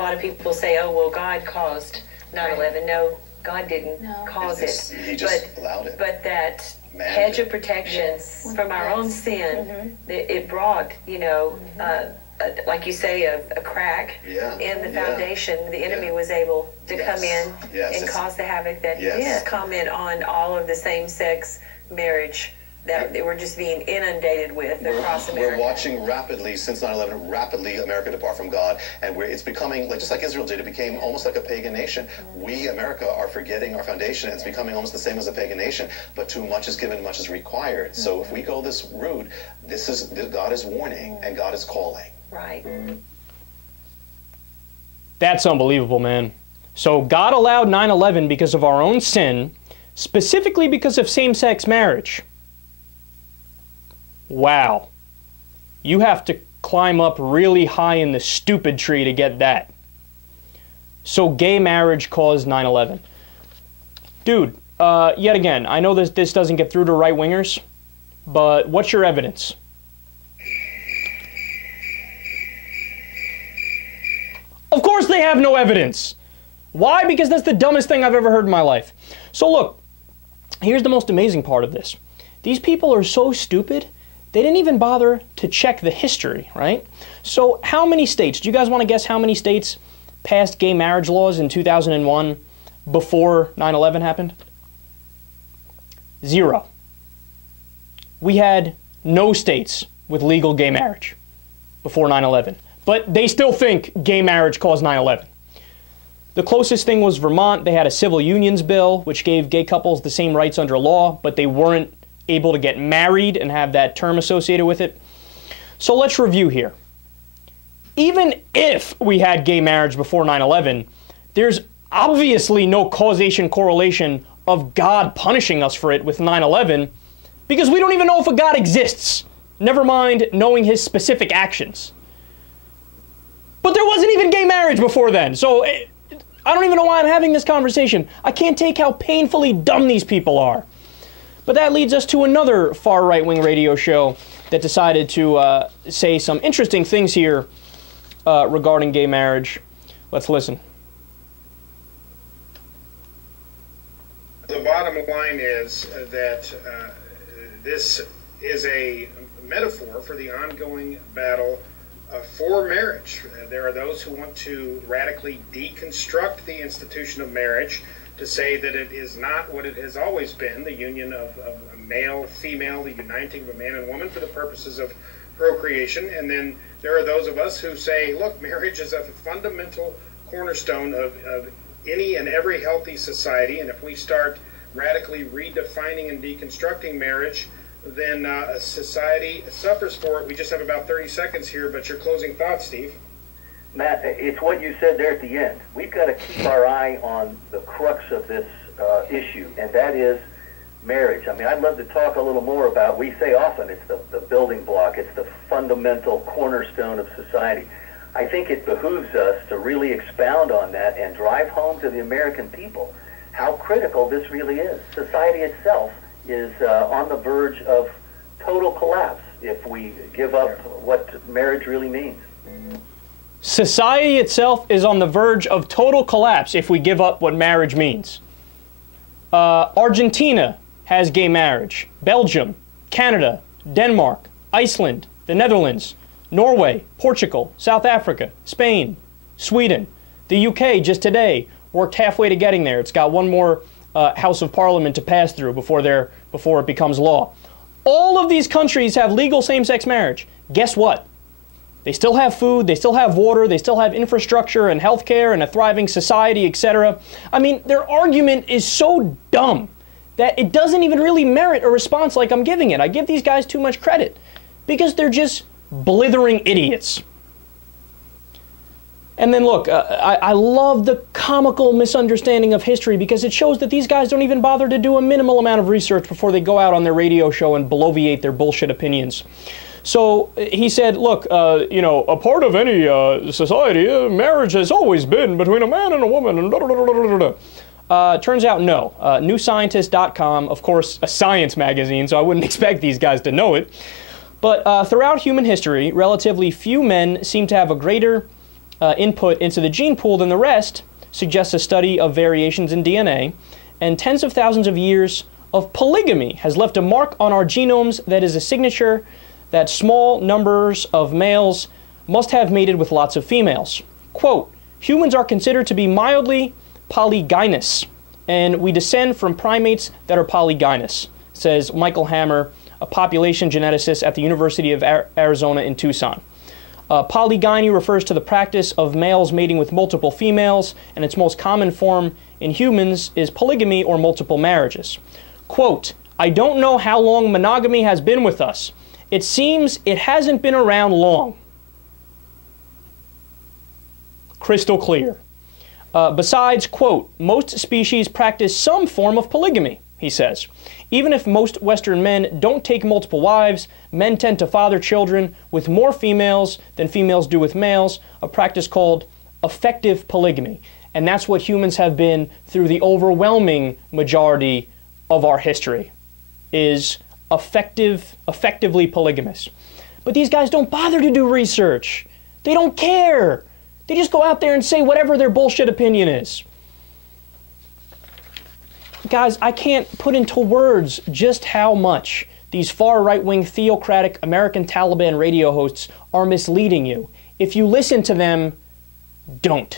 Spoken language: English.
A lot of people say, oh, well, God caused 9/11. No, God didn't cause it. He just allowed it. But that hedge of protection from our own sin, it brought, you know, like you say, a crack in the foundation. The enemy was able to come in and cause the havoc that he did. Comment on all of the same-sex marriage that we're just being inundated with across America. We're watching rapidly, since 9/11, rapidly America depart from God, and it's becoming, like just like Israel did, it became almost like a pagan nation. We, America, are forgetting our foundation, and it's becoming almost the same as a pagan nation, but too much is given, much is required. So if we go this route, God is warning, and God is calling. Right. That's unbelievable, man. So God allowed 9/11 because of our own sin, specifically because of same-sex marriage. Wow. You have to climb up really high in the stupid tree to get that. So gay marriage caused 9/11. Dude, yet again, I know this doesn't get through to right-wingers, but what's your evidence? Of course they have no evidence. Why? Because that's the dumbest thing I've ever heard in my life. So look, here's the most amazing part of this. These people are so stupid, they didn't even bother to check the history, right? So how many states, do you guys want to guess how many states passed gay marriage laws in 2001 before 9/11 happened? 0. We had no states with legal gay marriage before 9/11. But they still think gay marriage caused 9/11. The closest thing was Vermont. They had a civil unions bill, which gave gay couples the same rights under law, but they weren't able to get married and have that term associated with it. So let's review here. Even if we had gay marriage before 9/11, there's obviously no causation correlation of God punishing us for it with 9/11, because we don't even know if a God exists, never mind knowing his specific actions. But there wasn't even gay marriage before then, so I don't even know why I'm having this conversation. I can't take how painfully dumb these people are. But that leads us to another far right-wing radio show that decided to say some interesting things here regarding gay marriage. Let's listen. The bottom line is that this is a metaphor for the ongoing battle for marriage. There are those who want to radically deconstruct the institution of marriage to say that it is not what it has always been, the union of a male, female, the uniting of a man and woman for the purposes of procreation. And then there are those of us who say, look, marriage is a fundamental cornerstone of any and every healthy society, and if we start radically redefining and deconstructing marriage, then a society suffers for it. We just have about 30 seconds here, but your closing thoughts, Steve. Matt, it's what you said there at the end. We've got to keep our eye on the crux of this issue, and that is marriage. I mean, I'd love to talk a little more about, we say often, it's the building block, it's the fundamental cornerstone of society. I think it behooves us to really expound on that and drive home to the American people how critical this really is. Society itself is on the verge of total collapse if we give up what marriage really means. Society itself is on the verge of total collapse if we give up what marriage means. Argentina has gay marriage. Belgium, Canada, Denmark, Iceland, the Netherlands, Norway, Portugal, South Africa, Spain, Sweden. The UK just today worked halfway to getting there. It's got one more House of Parliament to pass through before it becomes law. All of these countries have legal same-sex marriage. Guess what? They still have food, they still have water, they still have infrastructure and healthcare and a thriving society, etc. I mean, their argument is so dumb that it doesn't even really merit a response like I'm giving it. I give these guys too much credit because they're just blithering idiots. And then look, I love the comical misunderstanding of history because it shows that these guys don't even bother to do a minimal amount of research before they go out on their radio show and bloviate their bullshit opinions. So he said, look, you know, a part of any society, marriage has always been between a man and a woman, and turns out no. NewScientist.com, of course, a science magazine, so I wouldn't expect these guys to know it. But throughout human history, relatively few men seem to have a greater input into the gene pool than the rest suggests a study of variations in DNA, and tens of thousands of years of polygamy has left a mark on our genomes that is a signature that small numbers of males must have mated with lots of females. Quote, humans are considered to be mildly polygynous, and we descend from primates that are polygynous, says Michael Hammer, a population geneticist at the University of Arizona in Tucson. Polygyny refers to the practice of males mating with multiple females, and its most common form in humans is polygamy or multiple marriages. Quote, I don't know how long monogamy has been with us. It seems it hasn't been around long. Crystal clear. Besides, quote, most species practice some form of polygamy, he says. Even if most Western men don't take multiple wives, men tend to father children with more females than females do with males, a practice called effective polygamy. And that's what humans have been through the overwhelming majority of our history, is effectively polygamous. But these guys don't bother to do research. They don't care. They just go out there and say whatever their bullshit opinion is. Guys, I can't put into words just how much these far right-wing theocratic American Taliban radio hosts are misleading you. If you listen to them, don't.